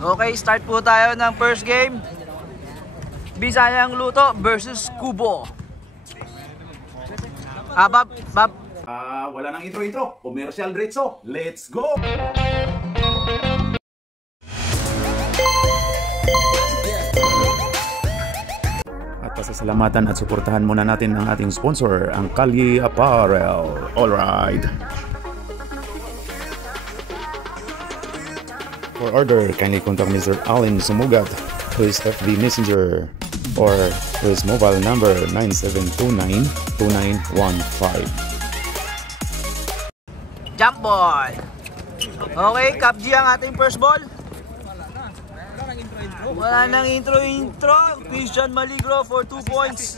Okay, start po tayo ng first game. Bisayang Luto versus Kubo. Bob. Wala nang intro. Commercial diretso. Let's go! At pasasalamatan at suportahan muna natin ang ating sponsor, ang Kalye Apparel. Alright. For order, kindly contact Mr. Allen Sumugat, who is FB Messenger, or his mobile number 9729-2915. Jump ball. Okay, Cap G ang ating first ball. Wala nang intro. Christian Maligro for 2 points.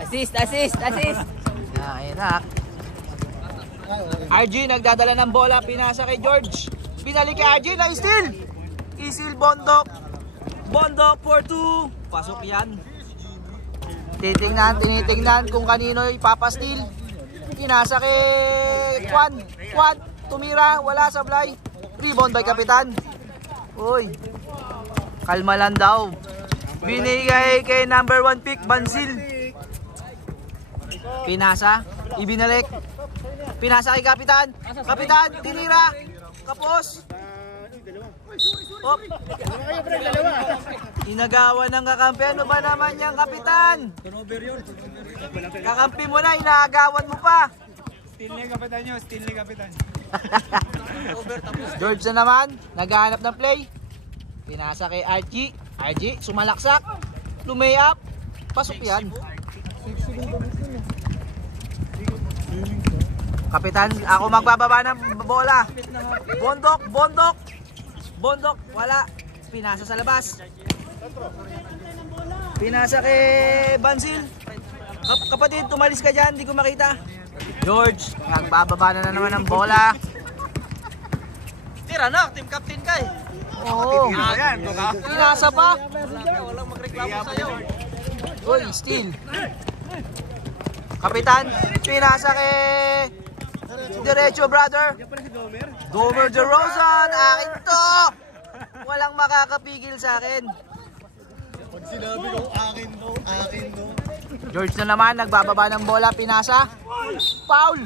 Assist. Ayan. RG nagdadala ng bola, pinasa kay George. Pinalik kay RG na steal. Isil Bondok for 2. Pasok yan. Tinitingnan kung kanino ipapastil. Pinasa kay Juan, tumira, wala sablay. Rebound by Kapitan. Uy, kalma lang daw. Binigay kay number 1 pick, Bansil. Pinasa, ibinalik. Pinasa kay Kapitan. Kapitan, tinira. Kapos. Op. Inagawan ng kakampi. Ano ba naman yung Kapitan? Kakampi mo na, inaagawan mo pa. Steal ni Kapitan. George na naman, naghahanap ng play. Pinasa kay RG, sumalaksak. Lumay up. Pasok yan. Kapitan, ako magbababa ng bola. Bondok, wala. Pinasa sa labas. Pinasa kay Bansil. Kapatid, tumalis ka dyan, hindi ko makita. George, nagbababa na naman ng bola. Tira na, team captain ka eh. Oo. Pinasa pa. Walang magreklamo sa'yo. Uy, steal. Kapitan, pinasa kay Diretso, brother. Domer DeRozan, akin to. Walang makakapigil sa akin. Pag sinabi ko akin to. George na naman, nagbababa ng bola, pinasa. Foul.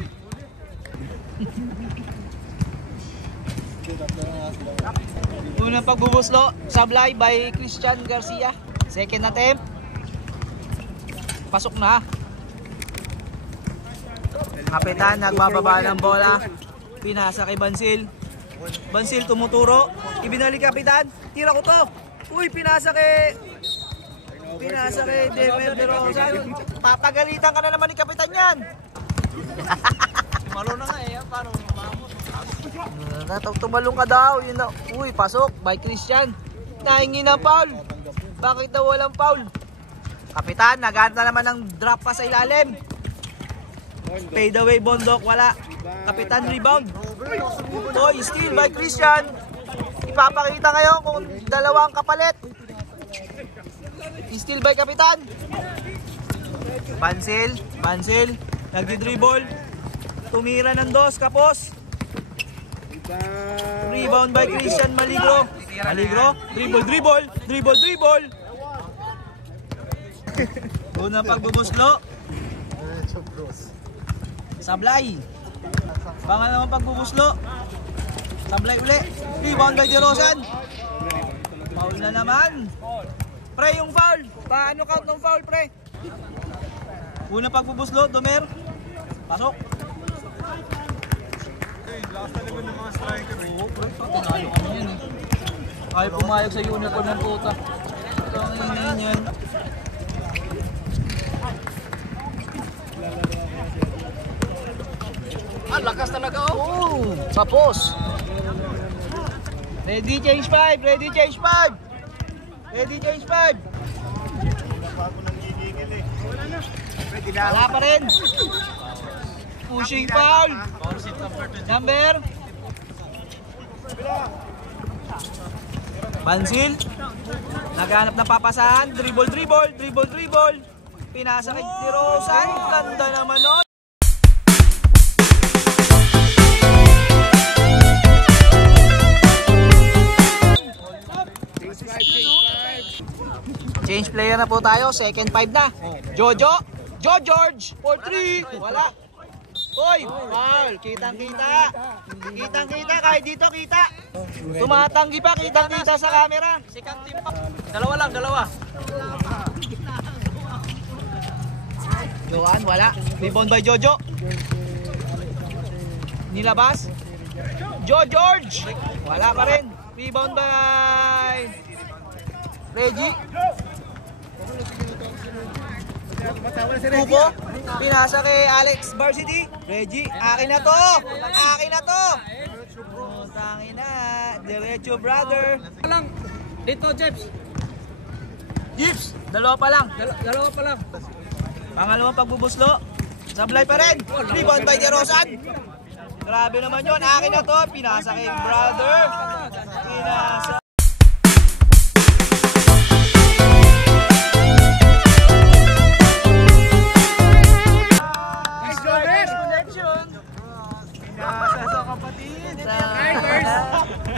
Unang pagbubuslo, sablay by Christian Garcia. Second attempt. Pasok na. Kapitan, nagbababa ng bola. Pinasa kay Bansil. Bansil tumuturo. Ibinalik Kapitan. Tira ko to. Uy, pinasa kay Demer DeRozan. Papagalitan ka na naman ni Kapitan yan. Tumalong na nga eh. Paano mamamot? Tumalong ka daw. Uy, pasok by Christian. Nahingi ng foul. Bakit daw walang foul? Kapitan, naghanap na naman ng drop pa sa ilalim. Fade away Bondok, wala. Kapitan, rebound. Oy, steal by Christian. Ipapakita ngayon kung dalawang kapalit. Steal by Kapitan. Bansil, nagdi-dribble. Tumira ng dos, kapos. Rebound by Christian Maligro. Dribble. Unang pagbumuslo. Sablay. Pangalawang pagbubuslo. Sablay uli. Rebound by DeRozan. Foul na naman. Pre, yung foul. Paano count ng foul, pre? Unang pagbubuslo, Domer. Pasok. Lakas talaga ng mga striker. Oo, pre. Tinalo kami yan eh. Ayaw pumayag sa uniform ng puta. Ito ang ingay yan. Lakas talaga oh. Tapos. Ready change 5. Wala pa rin. Pushing foul. Number. Bansil. Naghanap na papasahan. Dribble. Pinasa kay DeRozan. Ganda naman nun. Change player na po tayo. Second 5 na. Jojo. George. 4-3. Wala. Hoy, foul. Kitang-kita. Kitang-kita. Kahit dito, kita. Tumatanggi pa. Kitang-kita sa camera. Second team pa. Dalawa. Joan, wala. Rebound by Jojo. Nilabas. George. Wala pa rin. Rebound by Reggie. Tuko. Pinasa kay Alex Varsity. Reggie, akin na to. Tangin na. Diretso, brother. Dito, Jeeps, dalawa pa lang. Dalawa pa lang. Pangalawang pagbubuslo. Sablay pa rin. Rebound by DeRozan. Grabe naman yun. Akin na to. Pinasa kay brother. Pinasa. Strikers Connection. Pinasa sa kapatid.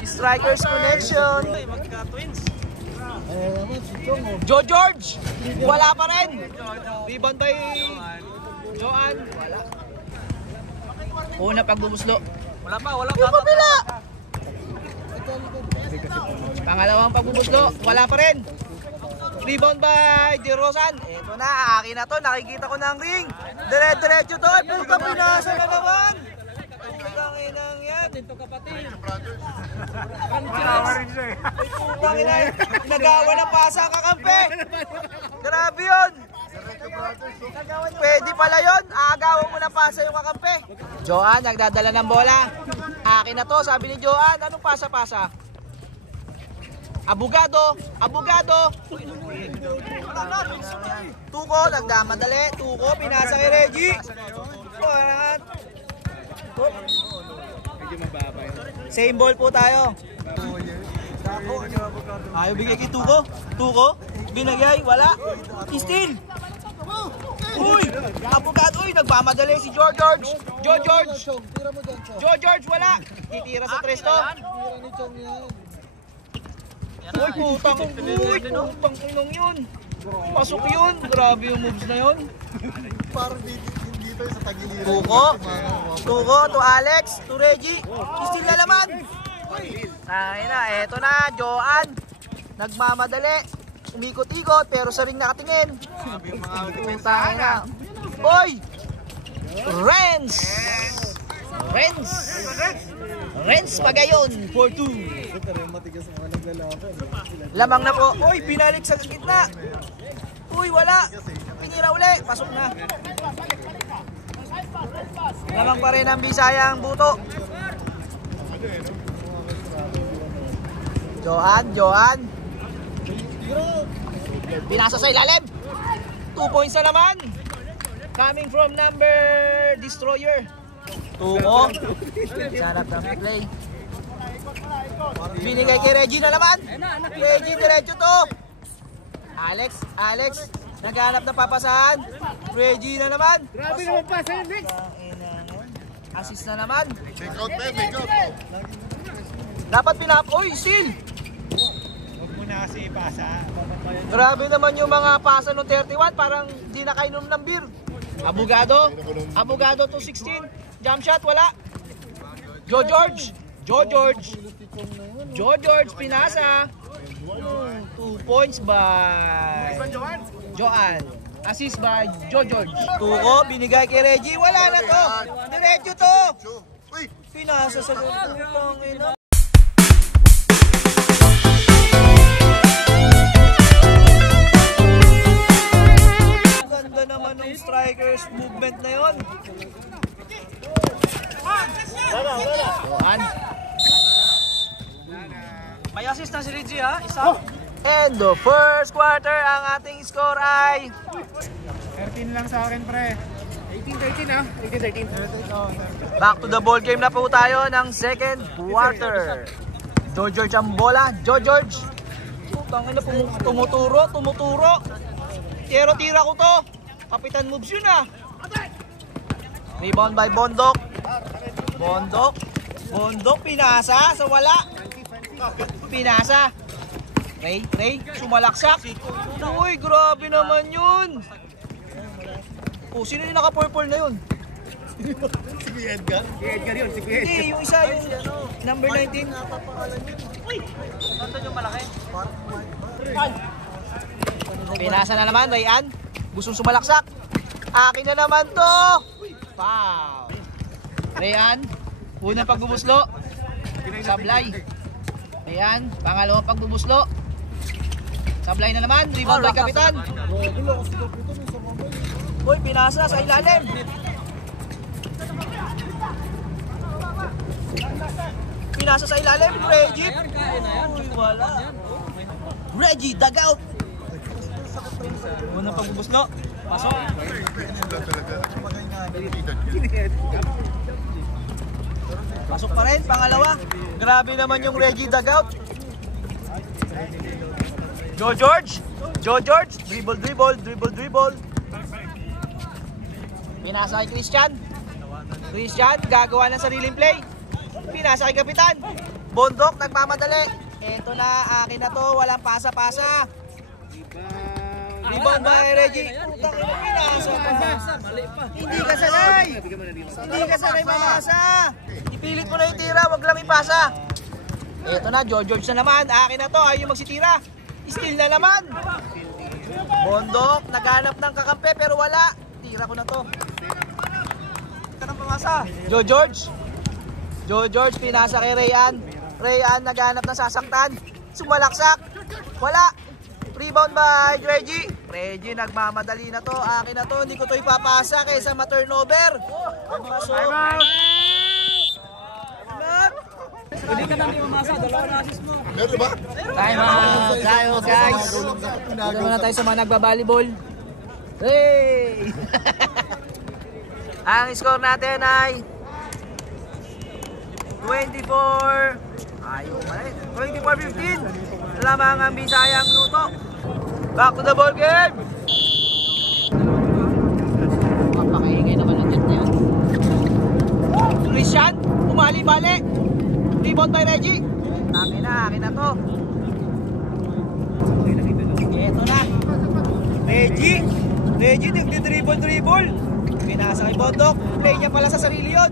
Strikers Connection. Magka-twins. George. Wala pa rin. Rebound by Joan. Wala. Una pagbubuslo. Wala pa. Yung pabila. Pangalawang pagbubuslo. Wala pa rin. Rebound by DeRozan. Ito na. Akin na to. Nakikita ko ng ring. Diretso to. Puta, pinasa na naman. Putang inang yan. Dito kapatid. Putang inang. Nagawa ng pasa kakampi. Grabe yun. Pwede pala yun. Aagawan mo ng pasa yung kakampi. Joan, nagdadala ng bola. Akin na to, sabi ni Joan. Anong pasa-pasa? Abogado. Tuko, nagdamadali. Tuko, pinasa kay Reggie. Same ball po tayo. Ayaw bigay kay Tuko. Binagay, wala. Steal. Uy, Abogado, nagmamadali si George. George, wala. Titira sa tres to. Uy, putang inong yun. Pasok yun. Grabe yung moves na yun. Parang dito sa tagiliran. Tuko to Alex, to Reggie. Steal na naman. Ay na, eto na, Joan. Nagmamadali. Umikot-ikot pero sa ring nakatingin. Putang na. Oy! Renz Pagayon, 4-2. Lamang na po. Uy, binalik sa gitna. Uy, wala. Pinira uli. Pasok na. Lamang pa rin ang Bisayang buto. Joan. Pinasa sa ilalim. 2 points na naman. Coming from number Destroyer. Tuko. Sarap ng play. Binigay kay Reggie na naman. Reggie, diretso to. Alex. Naghanap na papasahan. Reggie na naman. Grabe naman pa sa'yo, Nick. Assist na naman. Take out. Dapat Uy, seal. Huwag mo na kasi ipasa. Grabe naman yung mga pasa ng 31. Parang di nakainom ng beer. Abogado to 16. Jump shot, wala. George, pinasa. 2 points by Joan. Assist by George. Tuko, binigay kay Reggie. Wala na to. Diretso to. Pinasa sa loob. Ganda naman ng strikers movement na yon. Joan. May assist na si Reggie ha, isa. And the first quarter, ang ating score ay 13 lang sa akin, pre. 18-13 ah. 18-13. back to the ball game na po tayo ng second quarter. George ang bola. George. Tangin na, tumuturo. Tira ko to. Kapitan moves yun ah. Rebound by Bondok. Bondok pinasa sa wala. Pinasa. Ray, sumalaksak. Uy, grabe naman yun. Oh, sino yung naka-purple na yun? Si Kuya Edgar? Si Edgar yun, si Kuya Edgar. Hindi, yung isa yung number 19. Uy! Pinasa na naman, Rayan. Gustong sumalaksak. Akin na naman to. Wow. Rayan, unang pagbumuslo. Sablay. Rayan, pangalawang pagbumuslo. Sablay na naman, rebound by Kapitan. Uy, pinasa sa ilalim. Pinasa sa ilalim, Reggie. Uy, wala. Reggie, dug out. Unang pagbubuslo. Pasok. Pasok pa rin, pangalawa. Grabe naman yung Reggie dug out. Joe George, dribble. Pinasa kay Christian, gagawa ng sariling play. Pinasa kay Kapitan. Bondok, nagmamadali. Eto na, akin na to, walang pasa-pasa. Rebound by Reggie. Putang ina, pinasa pa. Hindi ka sanay mamasa. Ipilit mo na yung tira, wag lang ipasa. Eto na, Joe George na naman. Akin na to, ayaw magsitira. Steal na naman. Bondok, naghanap ng kakampi pero wala. Tira ko na to. Joe George, pinasa kay Rayan. Rayan, naghanap ng sasaktan. Sumalaksak. Wala. Rebound by Reggie. Reggie, nagmamadali na to. Akin na to. Hindi ko to ipapasa kaysa ma-turnover. Pasok. Hindi ka namin mamasa, dalawa na assist mo. Meron ba? Time out tayo, guys. Dito na tayo sa mga nagbabalibol. Hey! Ang score natin ay 24-15. Lamang ang Bisayang Luto. Back to the ball game. Kapakaingay naman ang jet niya. Christian, umali-bali. Rebound by Reggie. Akin na to. Ito na. Reggie, nagdi-dribble. Pinasa kay Bondok. Play niya pala sa sarili yun.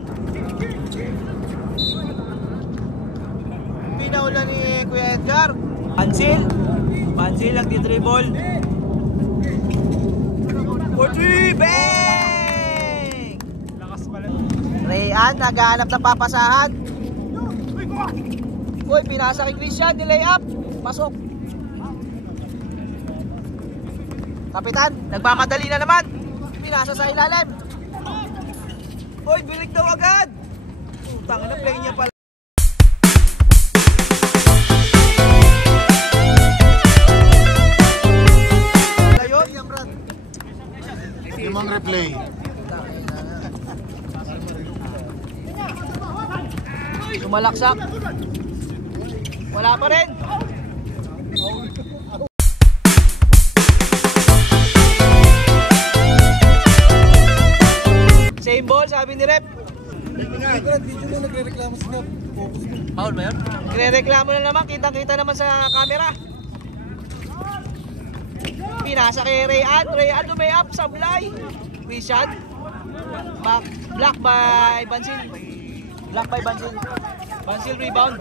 Pinaula ni Kuya Edgar. Bansil, nagdi-dribble. For 3, bang! Rayan, naghahanap ng papasahan. Uy, pinasa kay Christian, nilay up. Pasok. Kapitan, nagmamadali na naman. Pinasa sa ilalim. Uy, bilig daw agad. Utang na play niya pala. Limang replay. Sumalaksak. Wala pa rin. Same ball, sabi ni Rep. Dito na nagre-reklamo sila. Foul ba yun? Nagre-reklamo na naman, kitang-kita naman sa camera. Pinasa kay Rayan, lumay up, sablay. Christian. Block by Bansil. Bansil rebound.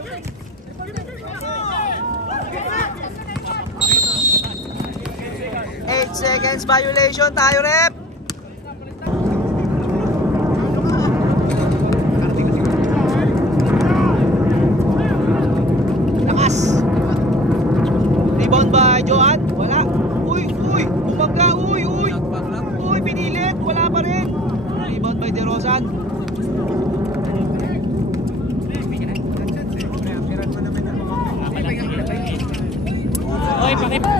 8 seconds violation tayo, Rep. Lakas. Rebound by Joan. Wala. Uy, bumangga. Uy, pinilit. Wala pa rin. Rebound by De Rosan.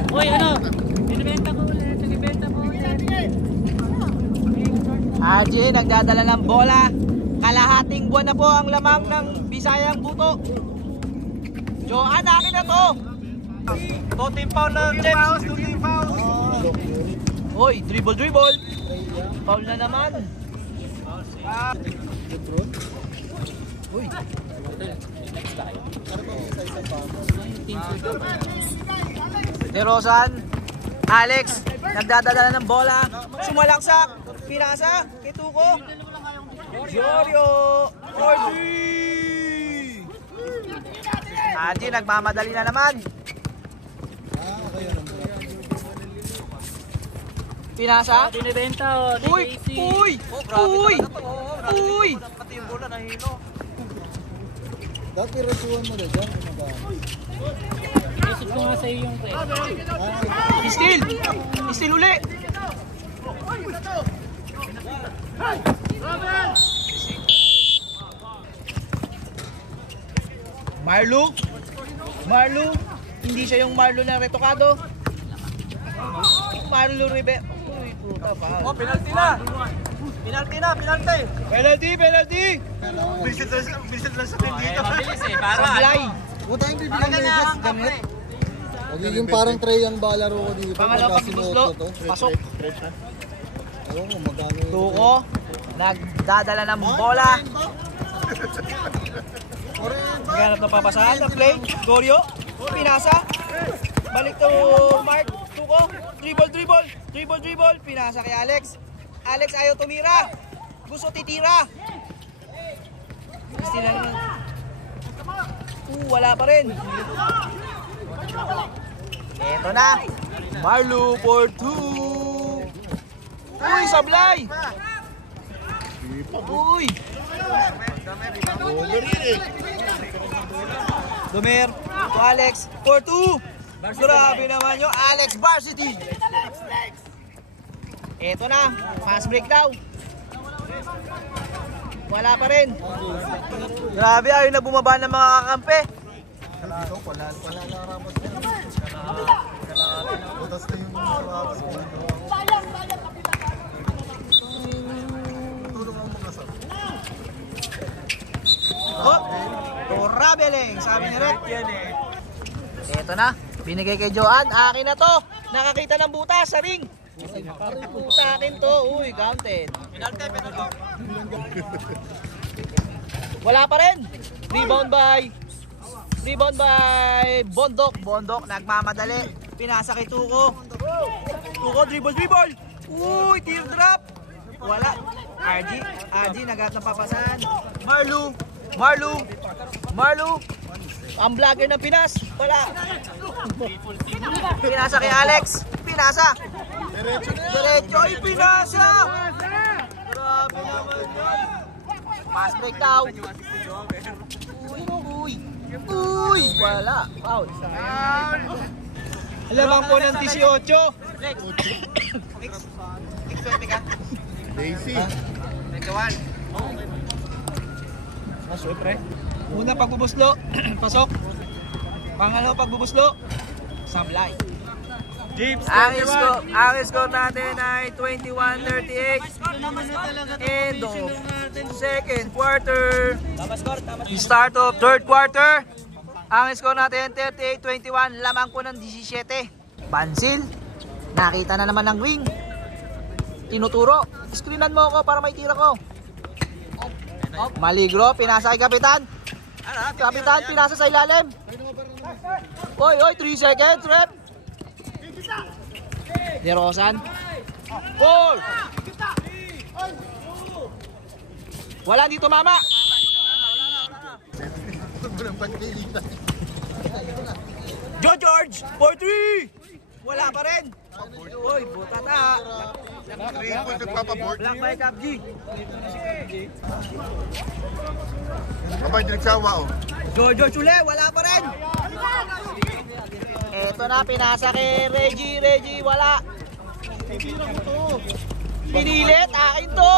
Oy, ano? Binibenta ko ulit. RJ, nagdadala ng bola. Kalahating buwan na po ang lamang ng Bisayang Buto. Joan, akin na to. 2 foul na James. 2 foul. Hoy, dribble. Foul na naman. Uy. De Rosan, Alex, nagdadala ng bola, sumalaksak, pinasa, kay Tuko, Jorio, Argy, nagmamadali na naman. Pinasa, Binibenta o. uy, uy, uy, uy. Pati yung bola nahilo. Dati rasuhan mo na dyan. Isip ko nga sa'yo yung pre. Steal uli. Marlo, hindi siya yung Marlo na retokado. Marlo Ribe. Uy, puta pa. Oh, penalty na. Penalty. Penalty. Bisit lang sa akin dito. Mabilis eh. Para Sablay. Puta yung bibigyan na yung gamit. Magiging parang tray ang balaro ko dito. Pangalawang Pagka pagbuslo. sinuot ko to. Pasok. Ewan ko magkano yun. Tuko. Nagdadala ng bola. Ganap na papasahan na play. Gorio. Pinasa. Balik to Mark. Tuko. Dribble. Pinasa kay Alex. Alex ayaw tumira. Gusto titira. Steal na naman. Wala pa rin. Eto na. Marlo for 2. Uy, sablay. Uy. Dumer to Alex for 2. Grabe naman yung Alex Varsity. Eto na. Fast break daw. Wala pa rin. Grabe, ayaw na bumaba ng mga kakampi. Wala na rapat ko. Butas na yung rapat ko. Tulong ako makasal. Oh, Torabeleng, sabi ni Red. Eto na, binigay kay Joan. Akin na to. Nakakita ng butas sa ring. Sa akin to. Uy, counted. Penalty. Wala pa rin. Rebound by Bondok. Nagmamadali. Pinasa kay Tuko. Dribble. Uy, teardrop. Wala. Argy, nagat na papasan. Marlo. Ang vlogger ng Pinas. Wala. Pinasa kay Alex. Diretso. Ay, pinasa. Grabe naman yun. Pass break daw. Uy. Wala. Foul. Alamang po ng 18. Daisy. Una pagbubuslo. Pasok. Pangalawa pagbubuslo. Sablay. Ang score natin ay 21-38. End of second quarter. Start of third quarter. Ang score natin 38-21. Lamang po ng 17. Bansil. Nakita na naman ng wing. Tinuturo. Screenan mo ako para may tira ko. Maligro. Pinasa kay Kapitan. Kapitan, pinasa sa ilalim. Oy, 3 seconds, rep. De Rosan. Ball. Wala dito, mama. George, 4-3. Wala pa rin. Oy, butata. Black by Cap G. Abay, dinagsawa oh. George uli, wala pa rin. Eto na, pinasa kay Reggie, wala. Pinilit, akin to.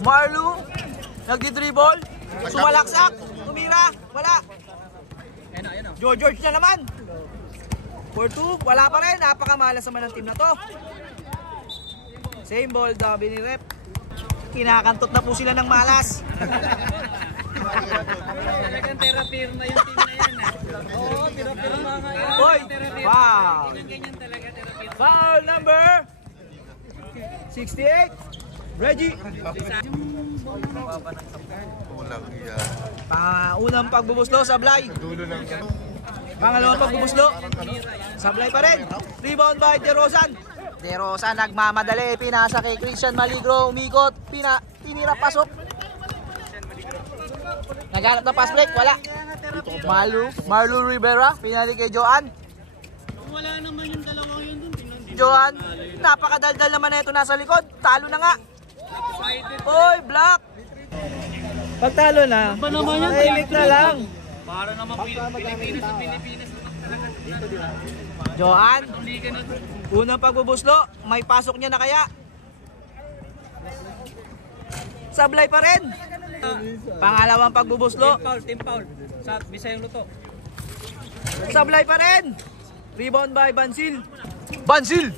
Marlo, nagdi-dribble, sumalaksak, tumira, wala. George na naman. 4-2, wala pa rin, napakamalas naman ng team na to. Same ball, dabi ni Rep. Kinakantot na po sila ng malas. Talagang therapy na yung team na yan. Oo, therapy na nga yan. Hoy! Wow! Ganyan talaga therapy. Foul number 68. Reggie. Unang pagbubuslo, Sablay. Pangalawang pagbubuslo, Sablay pa rin. Rebound by De Rozan. De Rozan nagmamadali, pinasa kay Christian Maligro, umikot, tinira, pasok. Naghanap ng pass break, wala. Marlu Rivera, pinali kay Joan. Wala naman yung dalawang yun dun. Joan, napakadaldal naman na ito nasa likod. Talo na nga. Oy, block. Pagtalo na, tahimik na lang. Para naman Pilipinas sa Pilipinas. Joan, unang pagbubuslo, may pasok niya na kaya. Sablay pa rin. Pangalawang pagbubuslo, Team foul. Sa Bisayang Luto. Sablay pa rin. Rebound by Bansil. Bansil!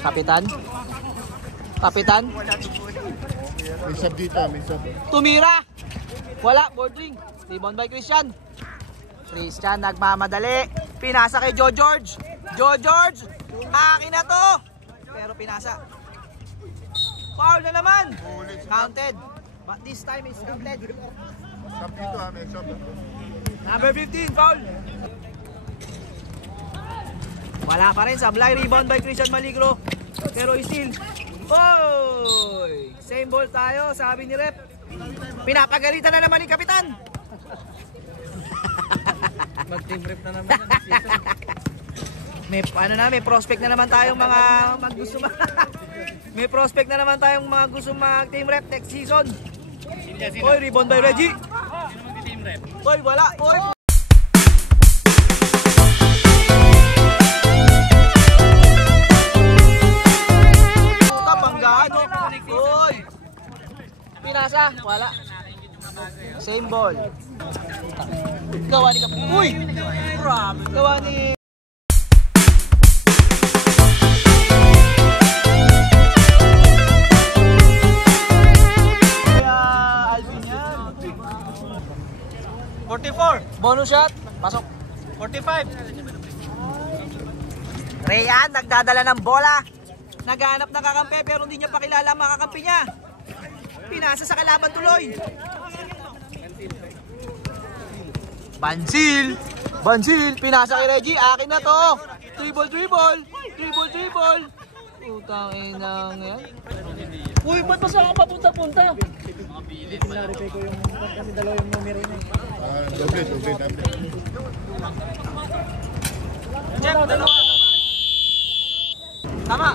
Kapitan? Kapitan? May sub dito, may sub. Tumira! Wala, board ring. Rebound by Christian. Christian nagmamadali. Pinasa kay Joe George. Joe George! Akin na to! Pero pinasa. Foul na naman! Counted. But this time is counted. Sub dito ha, may sub. Number 15, foul. Wala pa rin, Sablay. Rebound by Christian Maligro. Pero still. Oy! Same ball tayo, sabi ni Rep. Pinapagalitan na naman ni Kapitan. Mag-team rep na naman. May prospect na naman tayong mga gusto may prospect na naman tayong mga gusto mag-team rep next season. Oy, rebound by Reggie. Team rep. Oy, wala. Oy. Oy! Pinasa, wala. Same ball. Gawa ni Uy! Grabe. Gawa ni Alvin yan. 44. Bonus shot. Pasok. 45. Rayan, nagdadala ng bola. Naghanap ng kakampi pero hindi niya pakilala ang mga kakampi niya. Pinasa sa kalaban tuloy. Bansil! Bansil! Pinasa kay Reggie. Akin na to. Dribble. Utang inang yan. Uy, ba't pa saan ka papunta-punta? Pinaripay ko yung kasi dalawa yung numero niya. Doble. Tama.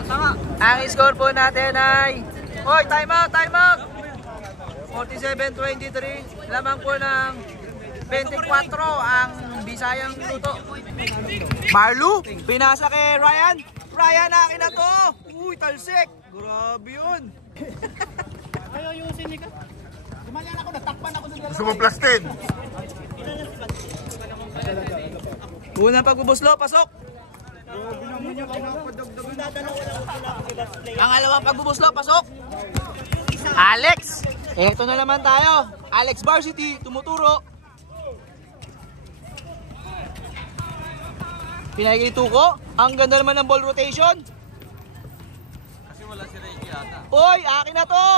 Ang score po natin ay... Hoy, time out! 47-23. Lamang po ng 24 ang Bisayang Luto. Marlu, pinasa kay Ryan. Ryan, akin na to. Uy, talsik. Grabe yun. Ayaw ayusin ni ka. Gumalan ako, natakpan ako sa dalawa. Gusto mo plus 10? Unang pagbubuslo, pasok. Pangalawang pagbubuslo, pasok. Alex. Eto na naman tayo. Alex Varsity, tumuturo. Pinagay Tuko. Ang ganda naman ng ball rotation. Kasi wala si Reggie ata. Oy, akin na to.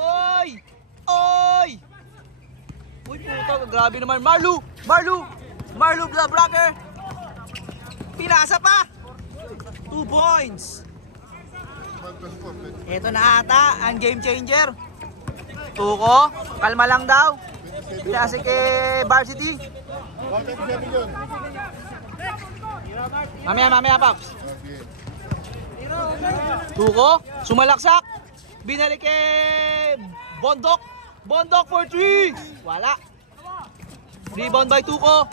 Oy. Uy, puto, grabe naman. Marlu the blocker. Pinasa pa. 2 points. Ito na ata ang game changer. Tuko, kalma lang daw. Pinasa kay Varsity. Mamaya, Paps. Tuko, sumalaksak. Binalik kay Bondok. Bondok for 3. Wala. Rebound by Tuko.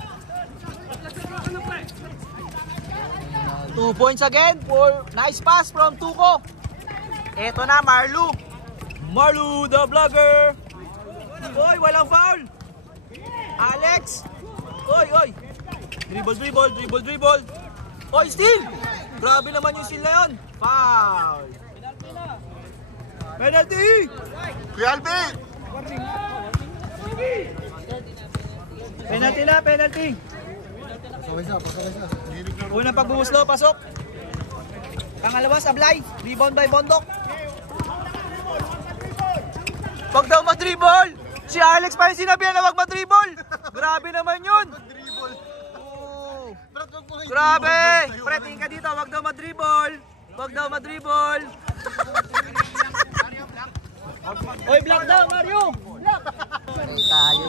2 points again for nice pass from Tuko. Eto na, Marlu the vlogger. Oy, walang foul. Alex. Oy. Dribble. Oy, steal. Grabe naman yung steal na yun. Foul. Penalty. Kuya Alvin! Penalty. Unang pagbubuslo, pasok. Pangalawa, Sablay. Rebound by Bondok. Wag daw madribble. Si Alex pa yung sinabihan na wag madribble. Grabe naman yun. Oh. Grabe. Pre, tingin ka dito. Wag daw madribble. Wag daw madribble. Oy, black daw, Mario! Black! Tayo.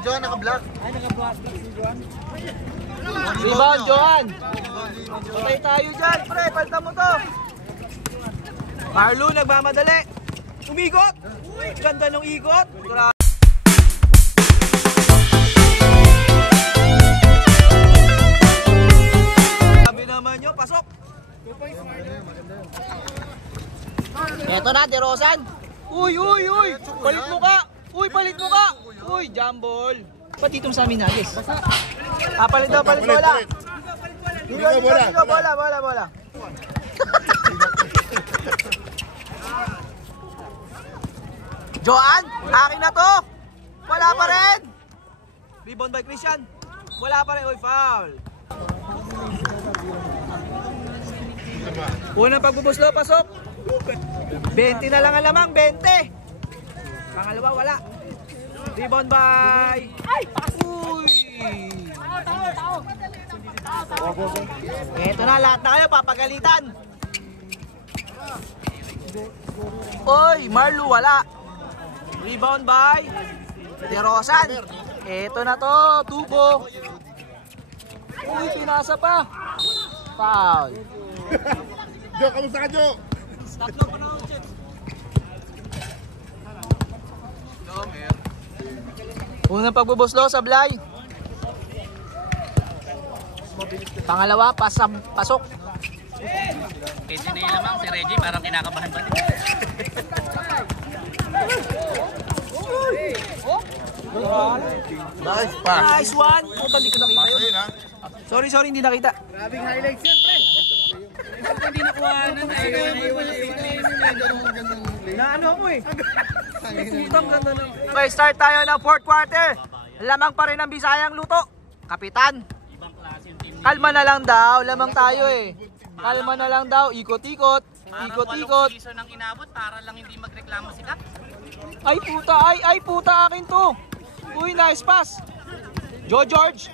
Johan naka-block. Ay, naka-black si Juan. Rebound, Johan. Patay tayo dyan. Pre, palta mo to. Marlo, nagmamadali. Umigot. Ganda ng ikot. Grabe. Grabe naman yun. Pasok. Eto na, DeRozan. Uy, uy, uy. Palit mo ka. Uy, palit mo ka. Uy, jambol. Ba't ditong sa amin nagis? Palit daw, palit bola. Bola. Joan, akin na to. Wala pa rin. Rebound by Christian. Wala pa rin. Uy, foul. Unang pagbubuslo, pasok. 20 na lang ang lamang, 20. Pangalawa, wala. Rebound by... Ay! Uy! Ito na, lahat na kayo, papagalitan. Uy, Marlo, wala. Rebound by DeRozan. Ito na to, tubo. Uy, pinasa pa. Foul. Jo, kamusta ka, Jo? Tatlo pa na ako, Chip. Unang pagbubuslo, sablay. Pangalawa, pasok. Kasi na yun lamang, si Reggie parang kinakabahan ba? Nice pass. Nice one. Puta, hindi ko nakita yun. Ayun, ha? Sorry, hindi nakita. Grabing highlights yun, pre. Hindi nakuhanan, naiwan Na ano ako eh. Okay, start tayo ng fourth quarter. Lamang pa rin ang Bisayang luto. Kapitan. Kalma na lang daw, lamang tayo eh. Kalma na lang daw, ikot-ikot. Ikot-ikot. piso nang inabot para lang hindi magreklamo si Kap. Ay puta, akin to. Uy, nice pass. Joe George.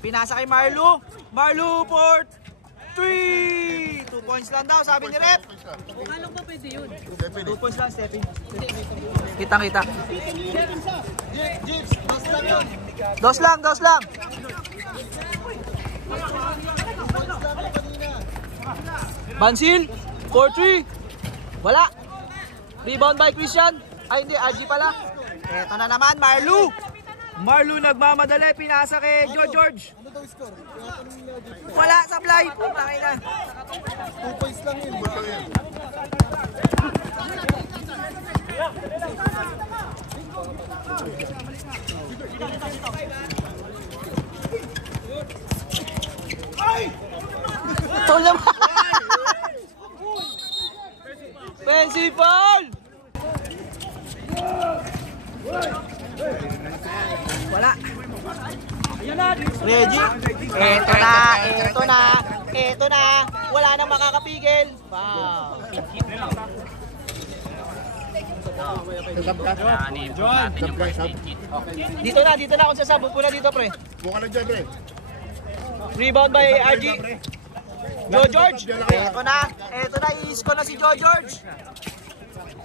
Pinasa kay Marlo. Marlo for 3. 2 points lang daw, sabi ni Rep. Kung ba pwede yun? 2 points lang, stepping. Kitang-kita. Dos lang. Bansil, 4-3. Wala. Rebound by Christian. Ay hindi, RG pala. Eto na naman, Marlo. Marlo nagmamadali, pinasa kay Joe George. Wala sa fly. Pumaki na. 2 points lang yun. Tol naman. Fancy foul. Wala. Reggie. Ito na. Wala nang makakapigil. Wow. Dito na kung sasabog po na dito, pre. Buka na dyan, pre. Rebound by RG. Joe George. Ito na, i-isko na si Joe George.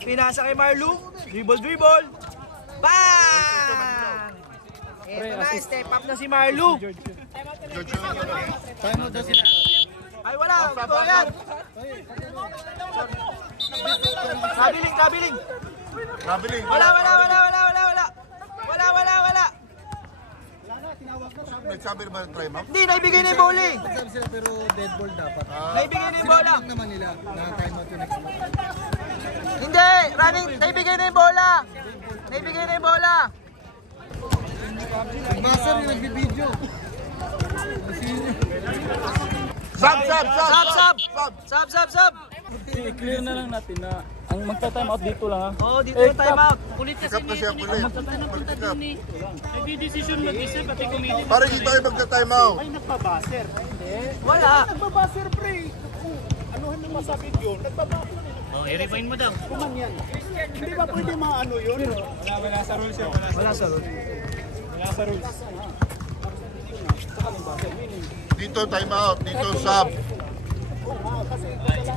Pinasa kay Marlo. Dribble. Bang! Ito na, step up na si Marlo. Ay, wala. Ito yan. Kabiling. Wala. Nagsabi naman ng try, ma'am? Hindi, naibigay na yung bowling. Nagsabi sila pero dead ball dapat. Naibigay na yung bola. Sinabi naman nila na time out yung next match. Hindi, running. Naibigay na yung bola. Master yung nagbibideo. Sub. I-clear na lang natin na ang magta-time out dito lang ha. Oo, dito yung timeout. Kulit kasi Sikap na siya, kulit. magta-time ni. Nagdi-decision mag-isa pati committee. Parang hindi tayo magka-time out. Wala. Nagbabaser pre. Anuhan mo masabit yun. Nagbabaser. Oh, i-refine mo daw. Kuman yan. Hindi ba pwede maano yun? Wala sa rules yun. Wala sa road. Wala sa rules. Dito time out, dito sub.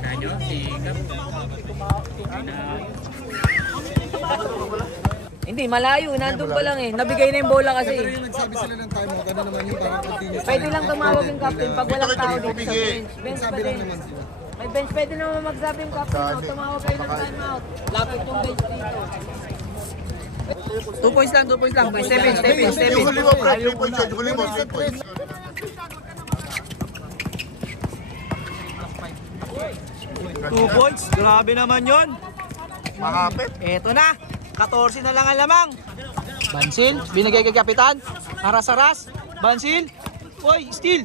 Nanyo, si Cap. Hindi, malayo. Nandun pa lang eh. Nabigay na yung bola kasi. Pero yung nagsabi sila ng time out, ano naman yung parang continuous. Pwede lang tumawag yung captain pag walang tao dito sa bench. Bench pa Sabi lang din. naman sila. May bench, pwede naman magsabi yung captain. No? Tumawag kayo ng timeout. Lapit yung bench dito. 2 points lang, 2 points lang. Step in, step in, step in. Yung huli mo, bro. 3 points yun. Yung huli mo, 3 points. 2 points, grabe naman yon. Makapit. Eto na, 14 na lang ang lamang. Bansil, binigay kay Kapitan. Aras-aras, Bansil. Uy, steal.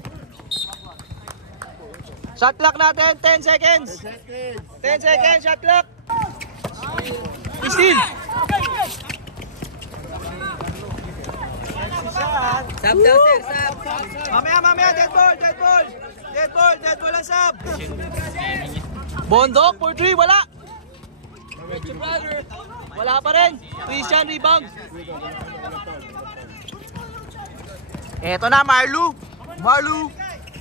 Shot clock natin, 10 seconds. 10 seconds, shot clock. Steal. Sub daw, sir. Sub. Mamaya, dead ball. Dead ball ang sub. Bondok, for 3, wala. Wala pa rin. Christian, rebound. Eto na, Marlu,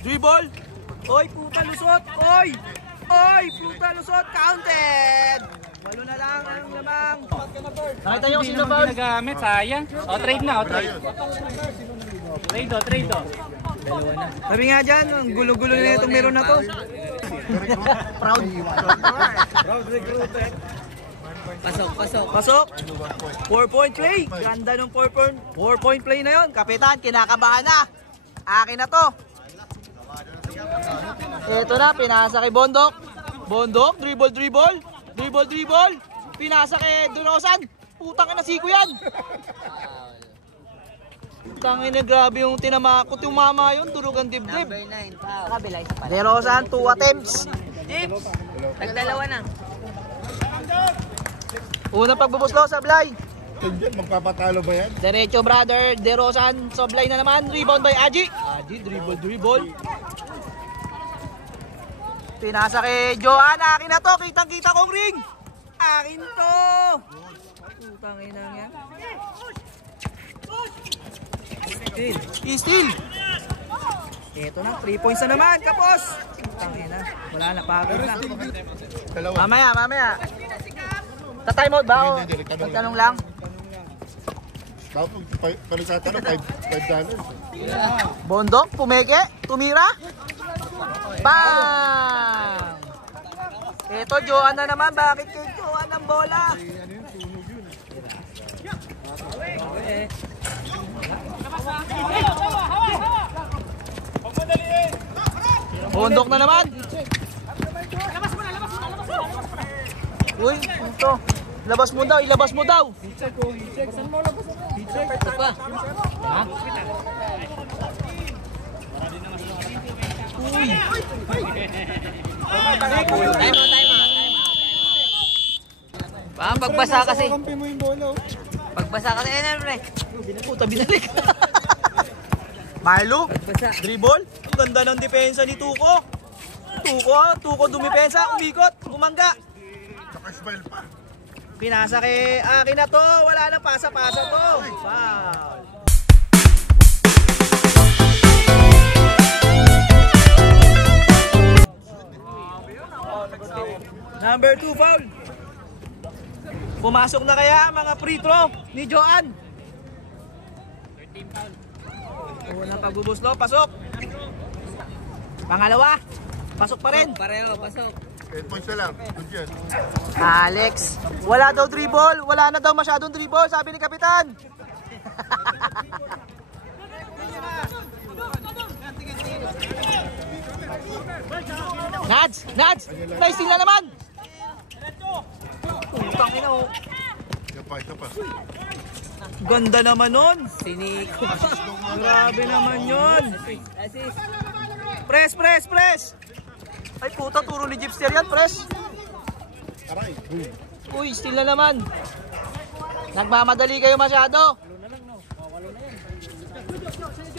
dribble. Oy, puta lusot. Oy, puta lusot. Counted. 8 na lang ang lamang. Nakita niyo kung sino ba? Ginagamit, sayang. O, trade na, trade. Trade. Sabi nga dyan, ang gulo-gulo na itong meron na to. Proud. Pasok. 4-point play. Ganda ng 4-point play na yon. Kapitan, kinakabahan na. Akin na to. Ito na, pinasa kay Bondok. Dribble. Pinasa kay Dunosan. Putang ina, siko yan. Tangin na, grabe yung tinamakot yung mama yun. Durugan dibdib. Number 9. Kabila isa pala. Dunosan, 2 attempts. Tagdalawa na. Unang pagbubuslo, sablay. Diyan, magpapatalo ba yan? Derecho, brother. De Rosan, sablay na naman. Rebound by Aji. Dribble. Pinasa kay Joanna. Akin na to. Kitang-kita kong ring. Akin to. Putang ina nga. Steal. Ito na. 3 points na naman. Kapos. Putang ina. Wala na. Pagod na. Dalawa. Mamaya. Ta-time out ba o? Hindi, Magtanong lang. Tapos, pag nagtatanong, $5. Bondok, pumeke, tumira. Bang! Ito, Joan na naman. Bakit kay Joan ang bola? Bondok na naman. Uy, ito. Ilabas mo daw. Ito pa. Time out. Pagbasa kasi. Pagbasa kasi. Puta, binalik. Marlo, dribble. Ang ganda ng depensa ni Tuko. Tuko dumipensa, umikot, umangga. Saka smile pa. Pinasa kay akin na to. Wala nang pasa-pasa to. Foul. Number 2 foul. Pumasok na kaya mga free throw ni Joan. 13 foul. Unang pagbubuslo, pasok. Pangalawa, pasok pa rin. Pareho, pasok. 8 points na lang. Good yan. Alex, wala daw dribble. Wala na daw masyadong dribble, sabi ni Kapitan. Nads! Nice steal na naman! Putang ina oh. Ito pa. Ganda naman nun. Siniko. Grabe naman yun. Assist. Press! Ay puta, turo ni Gypster yan, press. Uy, steal na naman. Nagmamadali kayo masyado.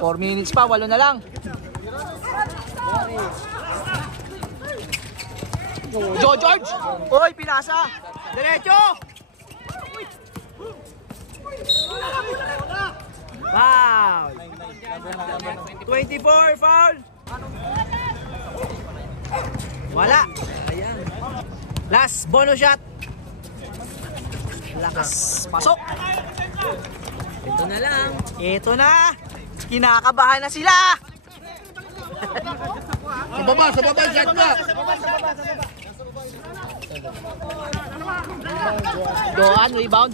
4 minutes pa, 8 na lang. Joe George! Uy, pinasa! Diretso! Foul! 24, foul! Wala! Ayan. Last, bonus shot! Lakas! Pasok! Ito na lang. Ito na! Kinakabahan na sila! Sa baba, shot ka! Doan, rebound.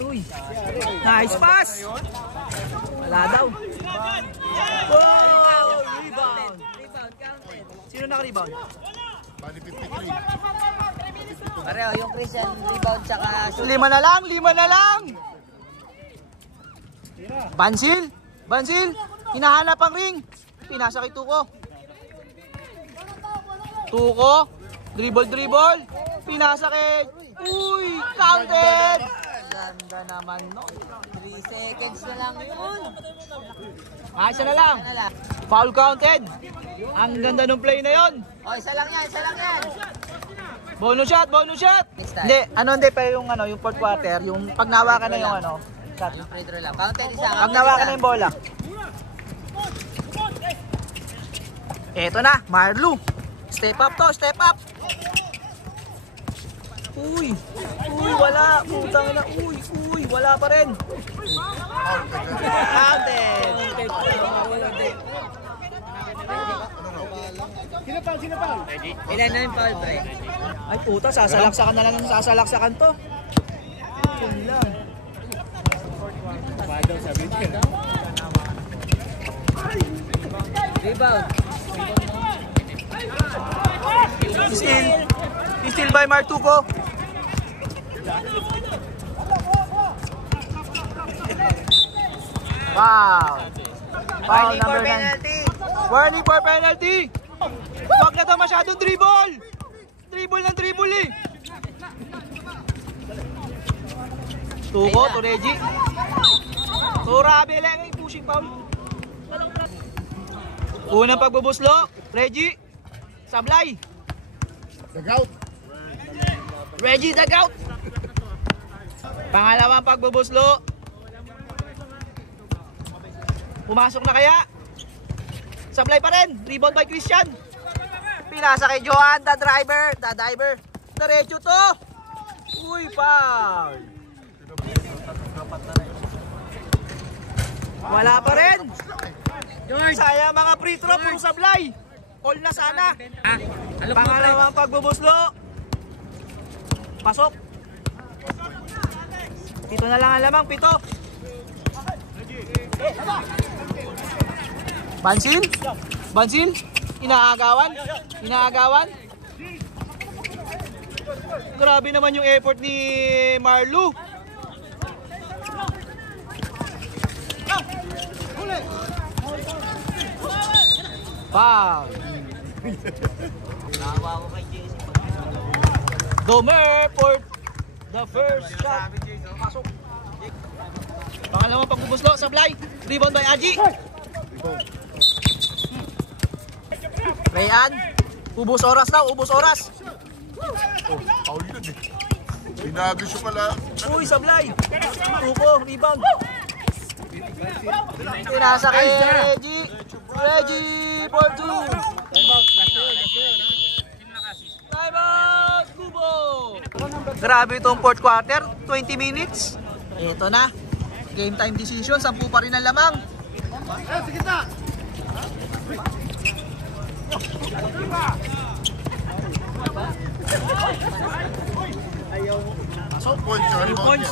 Uy. Nice pass. Wala daw. Wow, rebound. Sino naka-rebound? Bali 53. Pareho, yung Christian rebound tsaka shoot. 5 na lang, 5 na lang. Bansil, hinahanap ang ring. Pinasa kay Tuko. Dribble. Pinasa kay... Uy, counted! Ganda naman, no? 3 seconds na lang yun. Isa na lang. Foul counted. Ang ganda ng play na yon. O, isa lang yan. Bonus shot. Next time. Hindi pa yung fourth quarter, yung pag nawakan na yung shot. Yung free throw lang. Counted isa. Pag nawakan na yung bola. Eto na, Marlu. Step up. Uy, wala. Putang na. Uy, wala pa rin. Counted. Ilan na yung foul, pre? Ay puta, sasalaksakan na lang ang sasalaksakan to. Yun lang. Rebound. Steal by Martuco. Wow. Foul number 9. Warning for penalty. Huwag na ito masyadong dribble. Dribble eh. Tuko, to Reggie. To Rabele, may pushing foul. Unang pagbubuslo, Reggie. Sablay. Dagout. Reggie, dagout. Pangalawang pagbubuslo. Pumasok na kaya? Sablay pa rin. Rebound by Christian. Pinasa kay Johan, the diver. Diretso to. Uy, foul. Wala pa rin. Sayang mga free throw, puro sablay. All na sana. Pangalawang pagbubuslo. Pasok. Pito na lang ang lamang, pito. Bansil. Inaagawan. Grabe naman yung effort ni Marlu. Foul. Gomer for the first shot. Pasok. Pangalawang pagbubuslo, sablay. Rebound by Aji. Rayan. Ubus oras. Paul yun eh. Binagay siya pala. Uy, sablay. Tuko, rebound. Pinasa kay Reggie for 2. Time out, Kubo. Grabe itong fourth quarter, 20 minutes. Ito na. Game time decision, 10 pa rin ang lamang. So, points. 2 points.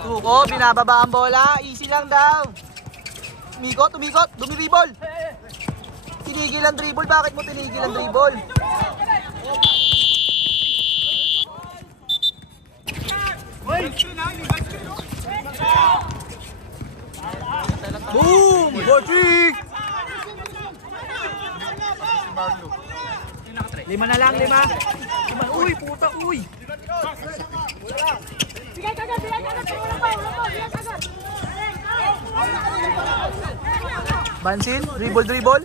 Tuko, binababa ang bola. Easy lang daw. Umikot. Dumiribol. Tinigil ang dribble. Bakit mo tinigil ang dribble? Boom! Bochi! 5 na lang, 5. Uy, puta, uy! Bigay kagad. Wala pa. Bansin, dribble.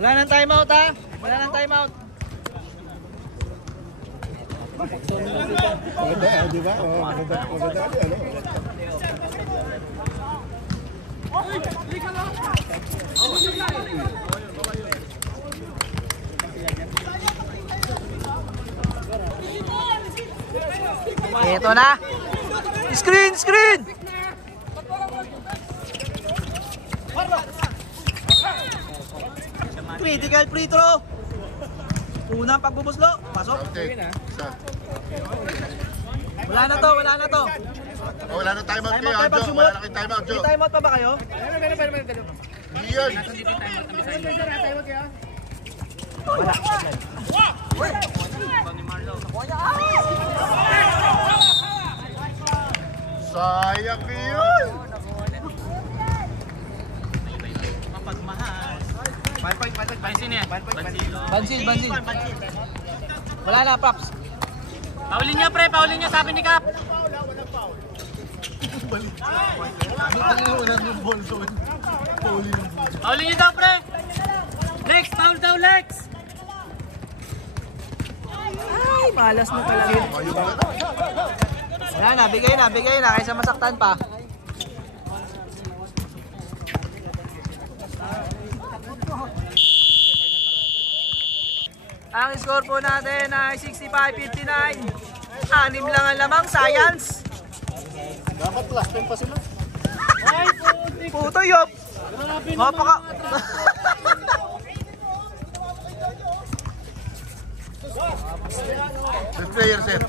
Wala nang timeout ha. Wala nang timeout. Maganda, di ba? Oh, maganda. Ito na. Screen! Critical free throw. Unang pagbubuslo. Pasok. Okay. Isa. Wala na to. Oh, wala na timeout kayo, Timeout tayo Jo. pag Wala na kayong timeout, Jo. May timeout pa ba kayo? Iyan. Sayang yun. Bansin. Wala na, props. Paulin niya, pre. Paulin niya, sabi ni Kap. Paulin niya daw, pre. Lex, foul daw, Lex. Ay, malas na pala. Wala na, bigay na. Kaysa masaktan pa. Ang score po natin ay 65-59. 6 lang ang lamang, science. Dapat last time pa sila. Puto yop. Mapaka. Best player, sir.